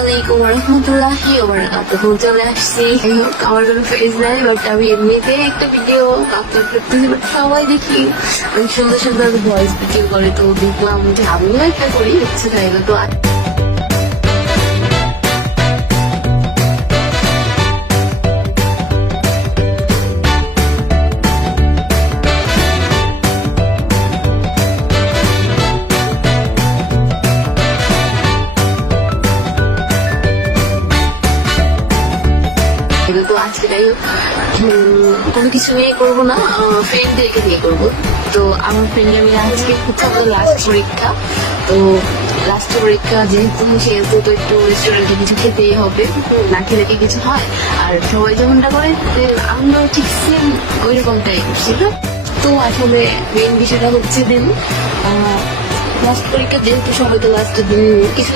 আলাইকুম রহমতুল্লাহি ওয়া বারাকাতুহু। চলে আসছি। আমার কোনো ফেস নাই, বাট আমি এমনিতে একটা ভিডিও আপলোড করতেছি, বাট সবাই দেখি অনেক সুন্দর সুন্দর ভয়েস ভিডিও করে, তো দেখলাম যে আমিও একটা করি, ইচ্ছে হয়ে গেল। তো তো আজকে যাই হোক, কোনো কিছু নিয়ে করবো না, ফ্রেন্ডদেরকে নিয়ে করবো। তো আমার ফ্রেন্ড আমি আজকে হচ্ছে আমাদের লাস্ট পরীক্ষা। তো লাস্ট পরীক্ষা যেহেতু সেহেতু তো একটু রেস্টুরেন্টে কিছু খেতেই হবে, না খেলে কি কিছু হয়। আর সবাই যেমনটা করে আমরা ঠিক সেম ওই রকমটাই করছি। তো আসলে মেইন বিষয়টা হচ্ছে দিন লাস্ট পরীক্ষা, যেহেতু সবাই তো লাস্টের দিন কিছু